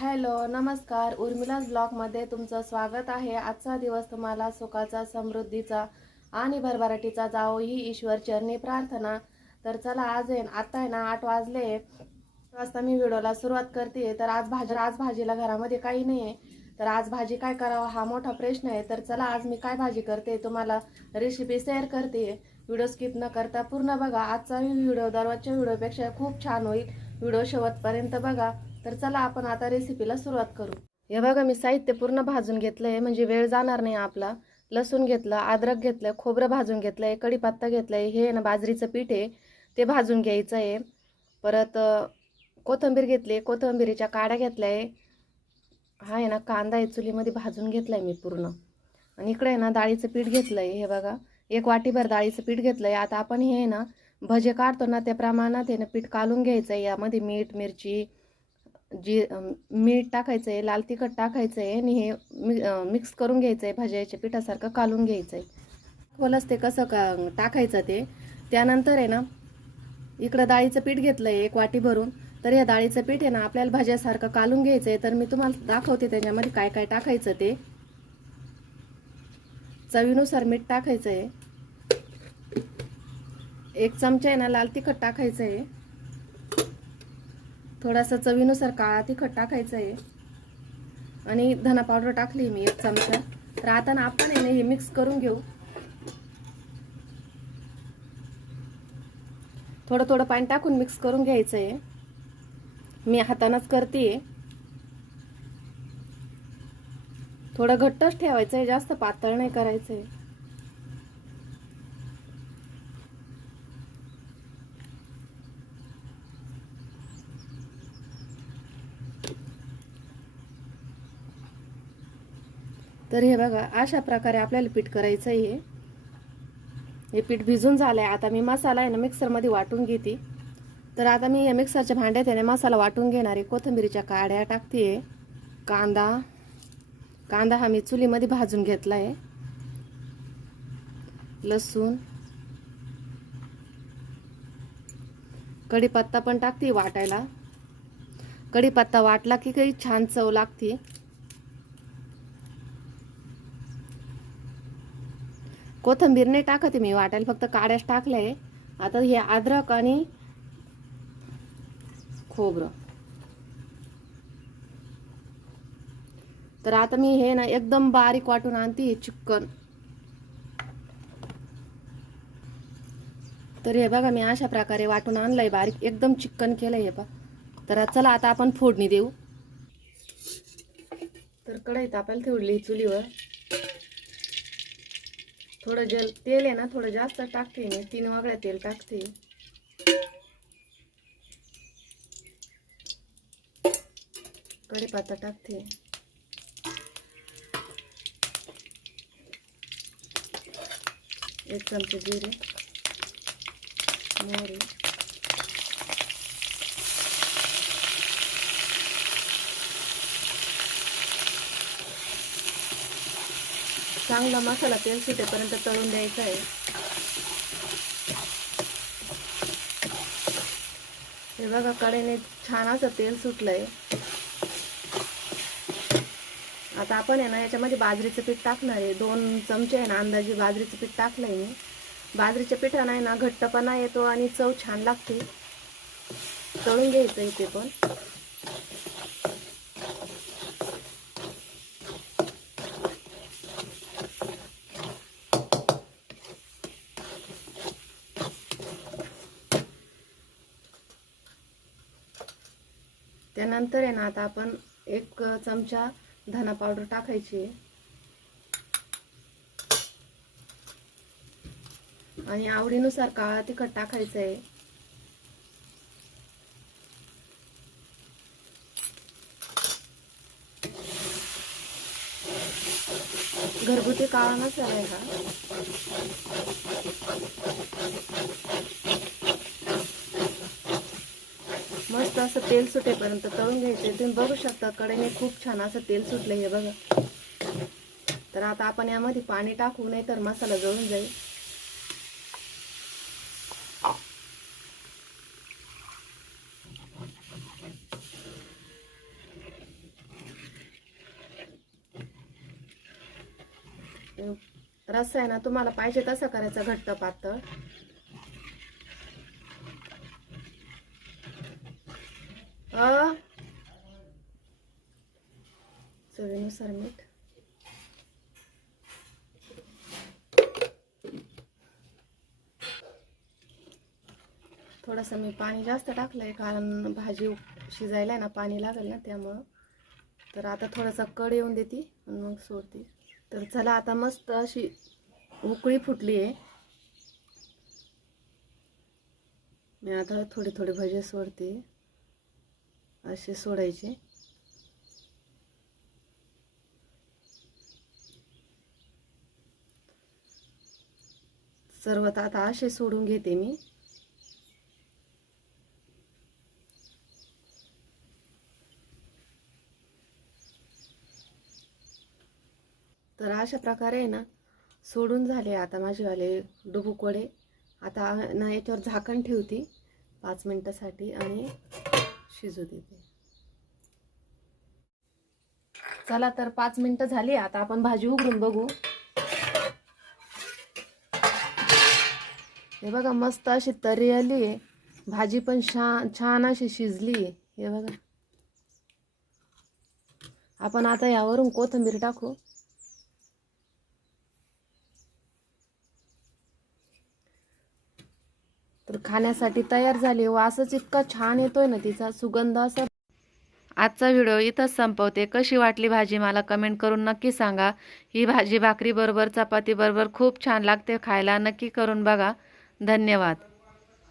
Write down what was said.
Hello नमस्कार. उर्मिलाज ब्लॉगमध्ये तुमचं स्वागत आहे. आजचा दिवस तुम्हाला सुखाचा समृद्धीचा आणि भरभराटीचा जावो ही ईश्वर चरणी प्रार्थना. तर चला आज आहे आता आहे ना आठ वाजले. वाजता मी व्हिडिओला सुरुवात करते. तर आज भाजी आज भाजीला घरामध्ये काही नाही आहे तर आज भाजी काय करावं हा मोठा प्रश्न आहे. तर चला आज मी काय भाजी करते तुम्हाला रेसिपी शेअर करते. व्हिडिओ स्किप न करता पूर्ण बघा. आजचा व्हिडिओ दररोजच्या व्हिडिओपेक्षा खूप छान होईल. व्हिडिओ शेवटपर्यंत बघा. तर चला आपण आता रेसिपीला सुरुवात करू. हे बघा मी साहित्य पूर्ण भाजून घेतलंय म्हणजे वेळ जाणार नाही आपला. लसूण घेतलं अद्रक घेतलं खोबरं भाजून घेतलंय कढीपत्ता घेतलाय हे आहे ना बाजरीचं पीठ आहे ते भाजून घ्यायचं आहे. परत कोथंबीर कोथिंबीर घेतली कोथिंबीरीच्या काड्या घेतल्या आहे. हा आहे ना कांदा आहे चुलीमध्ये भाजून घेतलाय मी पूर्ण. आणि इकडे आहे ना डाळीचं पीठ घेतलंय हे बघा. एक वाटीभर डाळीचं पीठ घेतलंय. आता आपण हे आहे ना भजे काढतो ना त्या प्रमाणात हे ना पीठ कालून घ्यायचं आहे यामध्ये मीठ मिरची जी मीठ टाकायचं आहे लाल तिखट टाकायचं आहे आणि हे मि मिक्स करून घ्यायचं आहे भाज्याच्या पिठासारखं कालून घ्यायचं आहे खोलच ते कसं का टाकायचं ते. त्यानंतर आहे ना इकडं डाळीचं पीठ घेतलं आहे एक वाटी भरून. तर या डाळीचं पीठ आहे ना आपल्याला भाज्यासारखं कालून घ्यायचं आहे तर मी तुम्हाला दाखवते त्याच्यामध्ये काय काय टाकायचं ते. चवीनुसार मीठ टाकायचं आहे एक चमचा आहे ना लाल तिखट टाकायचं आहे थोडासा चवीनुसार काळा तिखट टाकायचं आहे. आणि धना पावडर टाकली मी एक चमचा. तर आता ना आपण आहे ना हे मिक्स करून घेऊ. थोडं थोडं पाणी टाकून मिक्स करून घ्यायचं आहे. मी हातानंच करते थोडं घट्टच ठेवायचं आहे जास्त पातळ नाही करायचं आहे तर हे बघा अशा प्रकारे आपल्याला पीठ करायचं आहे हे. हे पीठ भिजून झालं आहे आता मी मसाला आहे ना मिक्सरमध्ये वाटून घेते. तर आता मी या मिक्सरच्या भांड्यात आहे ना मसाला वाटून घेणार आहे. कोथिंबीरीच्या काड्या टाकते. कांदा कांदा हा मी चुलीमध्ये भाजून घेतला आहे लसूण. कढीपत्ता पण टाकते वाटायला. कढीपत्ता वाटला की काही छान चव लागते. कोथंबीर नाही टाकत मी वाटायला फक्त काड्याच टाकलंय आता हे अद्रक आणि खोबरं. तर आता मी हे ना एकदम बारीक वाटून आणते चिकन तर हे बघा मी अशा प्रकारे वाटून आणलंय बारीक एकदम चिकन केलंय हे बघ तर आता चला आता आपण फोडणी देऊ. तर कढईत आपल्याला ठेवली चुलीवर. थोडं जल तेल आहे ना थोडं जास्त टाकते मी. तीन वागड्या तेल टाकते. कढीपत्ता टाकते. एक चमचे जिरे मोहरी. चांगला मसाला तेल सुटेपर्यंत तळून द्यायचा आहे. हे बघा कडेने छान असं तेल सुटलंय. आता आपण आहे ना याच्यामध्ये बाजरीचं पीठ टाकणार आहे. दोन चमचे आहे ना अंदाजे बाजरीचं पीठ टाकलंय मी. बाजरीच्या पिठानं आहे ना घट्टपणा येतो आणि चव छान लागते. तळून घ्यायचं इथे पण. त्यानंतर आहे ना आता आपण एक चमचा धना पावडर टाकायची आहे. आणि आवडीनुसार काळा तिखट टाकायचं आहे घरगुती काळा मसाला आहे का मस्त असं तेल सुटेपर्यंत तळून घ्यायचे. तुम्ही बघू शकता कडेने खूप छान असं तेल सुटलं हे बघा. तर आता आपण यामध्ये पाणी टाकू नाही तर मसाला जळून जाईल. रस्सा आहे ना तुम्हाला पाहिजे तसं करायचं घट्ट पातळ. अ? चवीनुसार मीठ. थोडंसं मी पाणी जास्त टाकलंय कारण भाजी शिजायला आहे ना पाणी लागेल ना त्यामुळं. तर आता थोडासा कड येऊन देते आणि मग सोडते. तर चला आता मस्त अशी उकळी फुटली आहे. मी आता थोडे थोडे भजे सोडते. असे सोडायचे. सर्व आता असे सोडून घेते मी. तर अशा प्रकारे आहे ना सोडून झाले आता माझेवाले डुबुकोडे आता ना याच्यावर झाकण ठेवते पाच मिनटासाठी आणि शिजू देते. चला तर पाच मिनटं झाली आता आपण भाजी उघडून बघू. हे बघा मस्त अशी तरी आली. आहे भाजी पण छान छान अशी शिजली. आहे हे बघा. आपण आता यावरून कोथिंबीर टाकू तर खाण्यासाठी तयार झाली. वासच इतका छान येतोय ना तिचा सुगंध असा. आजचा व्हिडिओ इथंच संपवते. कशी वाटली भाजी मला कमेंट करून नक्की सांगा. ही भाजी भाकरी बरोबर चपाती बरोबर खूप छान लागते खायला. नक्की करून बघा. धन्यवाद.